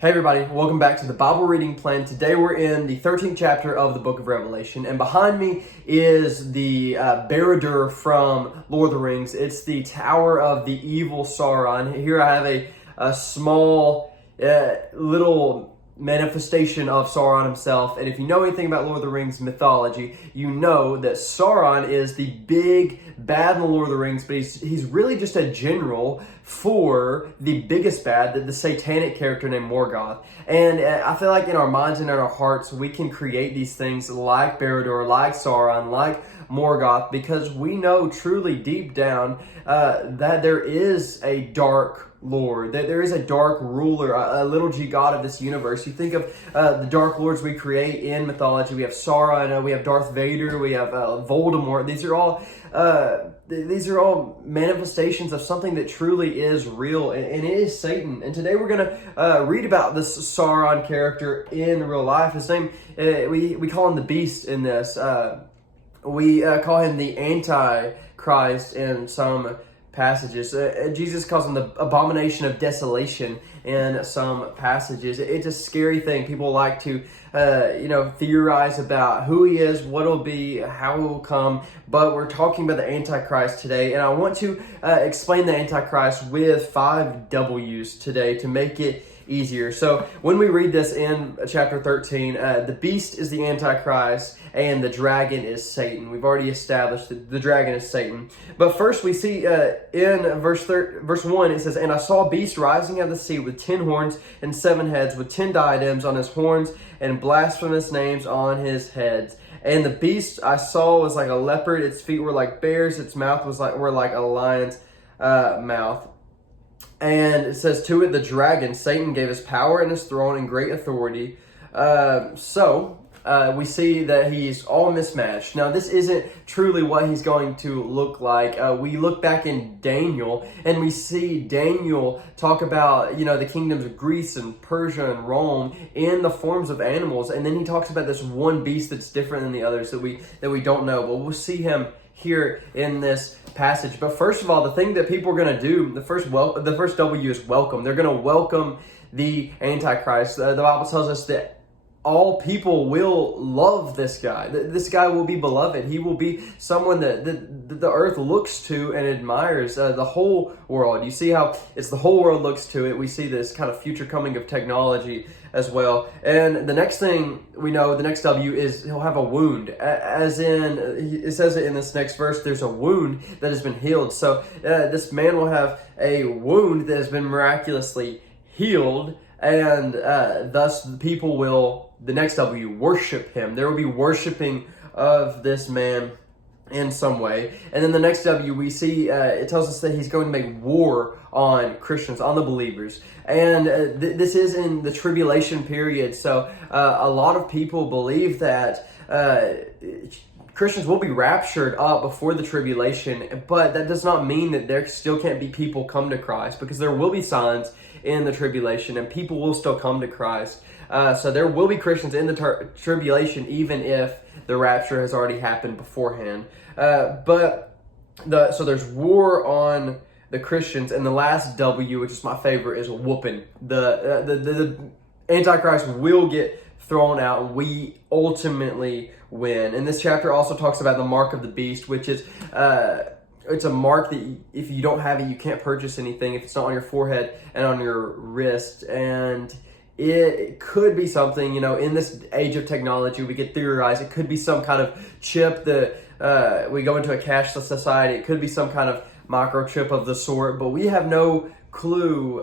Hey everybody, welcome back to the Bible reading plan. Today we're in the 13th chapter of the book of Revelation, and behind me is the Barad-dûr from Lord of the Rings. It's the Tower of the Evil Sauron. Here I have a small little manifestation of Sauron himself, and if you know anything about Lord of the Rings mythology, you know that Sauron is the big bad in the Lord of the Rings, but he's really just a general for the biggest bad, the satanic character named Morgoth. And I feel like in our minds and in our hearts, we can create these things like Barad-dûr, like Sauron, like Morgoth, because we know truly deep down that there is a dark Lord, that there is a dark ruler, a little g god of this universe. You think of the dark lords we create in mythology. We have Sauron, we have Darth Vader, we have Voldemort. These are all manifestations of something that truly is real, and it is Satan. And today we're going to read about this Sauron character in real life. His name, we call him the Beast in this. We call him the Antichrist in some passages. Jesus calls him the abomination of desolation in some passages. It's a scary thing. People like to theorize about who he is, what he'll be, how he will come, but we're talking about the Antichrist today, and I want to explain the Antichrist with 5 W's today to make it easier. So when we read this in chapter 13, the beast is the Antichrist and the dragon is Satan. We've already established that the dragon is Satan. But first we see in verse 1, it says, "And I saw a beast rising out of the sea with 10 horns and 7 heads, with 10 diadems on his horns and blasphemous names on his heads. And the beast I saw was like a leopard, its feet were like bears, its mouth were like a lion's mouth." And it says, "To it the dragon, Satan, gave his power and his throne and great authority." We see that he's all mismatched. Now, this isn't truly what he's going to look like. We look back in Daniel, and we see Daniel talk about, the kingdoms of Greece and Persia and Rome in the forms of animals. And then he talks about this one beast that's different than the others that we don't know. But we'll see him here in this passage. But first of all, the thing that people are going to do, the first W is welcome. They're going to welcome the Antichrist. The Bible tells us that all people will love this guy. This guy will be beloved. He will be someone that the earth looks to and admires, the whole world. You see how it's the whole world looks to it. We see this kind of future coming of technology as well. And the next thing we know, the next W, is he'll have a wound. As in, it says it in this next verse, there's a wound that has been healed. So this man will have a wound that has been miraculously healed, and thus the people will, the next W, worship him. There will be worshiping of this man in some way. And then the next W, we see, it tells us that he's going to make war on Christians, on the believers. And this is in the tribulation period. So a lot of people believe that Christians will be raptured up before the tribulation, but that does not mean that there still can't be people come to Christ, because there will be signs in the tribulation and people will still come to Christ. So there will be Christians in the tribulation, even if the rapture has already happened beforehand. So there's war on the Christians, and the last W, which is my favorite, is whooping. The Antichrist will get thrown out, and we ultimately win. And this chapter also talks about the mark of the beast, which is it's a mark that if you don't have it, you can't purchase anything if it's not on your forehead and on your wrist. And it could be something, in this age of technology, we could theorize it could be some kind of chip that we go into a cashless society. It could be some kind of microchip of the sort, but we have no clue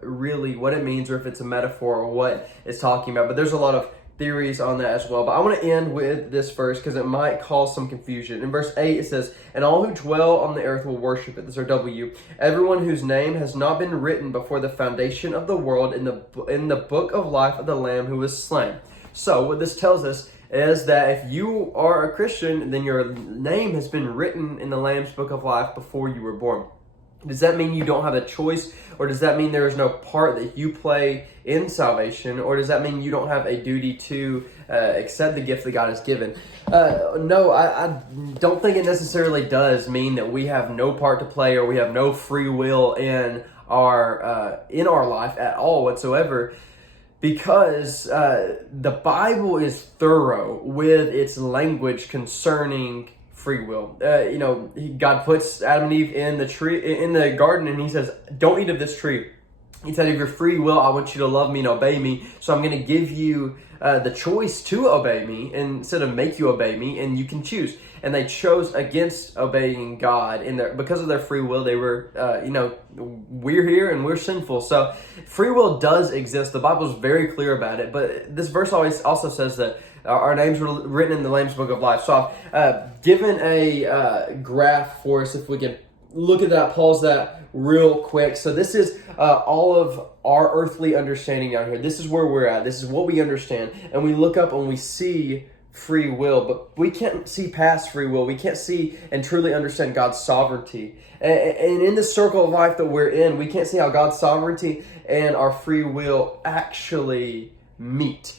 really what it means, or if it's a metaphor or what it's talking about. But there's a lot of theories on that as well. But I want to end with this verse because it might cause some confusion. In verse 8 it says, "And all who dwell on the earth will worship it." This is our W. "Everyone whose name has not been written before the foundation of the world in the book of life of the Lamb who was slain." So what this tells us is that if you are a Christian, then your name has been written in the Lamb's book of life before you were born. Does that mean you don't have a choice, or does that mean there is no part that you play in salvation, or does that mean you don't have a duty to accept the gift that God has given? No, I don't think it necessarily does mean that we have no part to play, or we have no free will in our life at all whatsoever. because the Bible is thorough with its language concerning free will. God puts Adam and Eve in the garden, and he says, "Don't eat of this tree." He said, "Of your free will, I want you to love me and obey me. So I'm going to give you the choice to obey me instead of make you obey me, and you can choose." And they chose against obeying God, because of their free will. They were, we're here and we're sinful. So free will does exist. The Bible is very clear about it. But this verse also says that our names were written in the Lamb's Book of Life. So I've given a graph for us, if we can look at that, pause that real quick. So this is all of our earthly understanding down here. This is where we're at. This is what we understand. And we look up and we see free will, but we can't see past free will. We can't see and truly understand God's sovereignty. And in the circle of life that we're in, we can't see how God's sovereignty and our free will actually meet.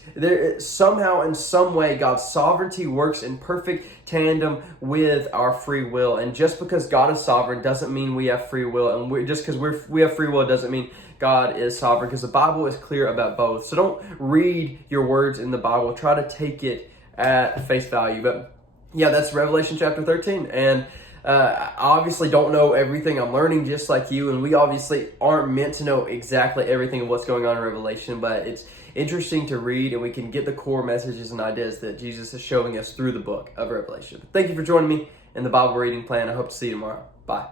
Somehow, in some way, God's sovereignty works in perfect tandem with our free will. And just because God is sovereign doesn't mean we have free will. And just because we have free will doesn't mean God is sovereign, because the Bible is clear about both. So don't read your words in the Bible. Try to take it at face value. But yeah, that's Revelation chapter 13. And I obviously don't know everything. I'm learning just like you, and we obviously aren't meant to know exactly everything of what's going on in Revelation, but it's interesting to read, and we can get the core messages and ideas that Jesus is showing us through the book of Revelation. Thank you for joining me in the Bible reading plan. I hope to see you tomorrow. Bye.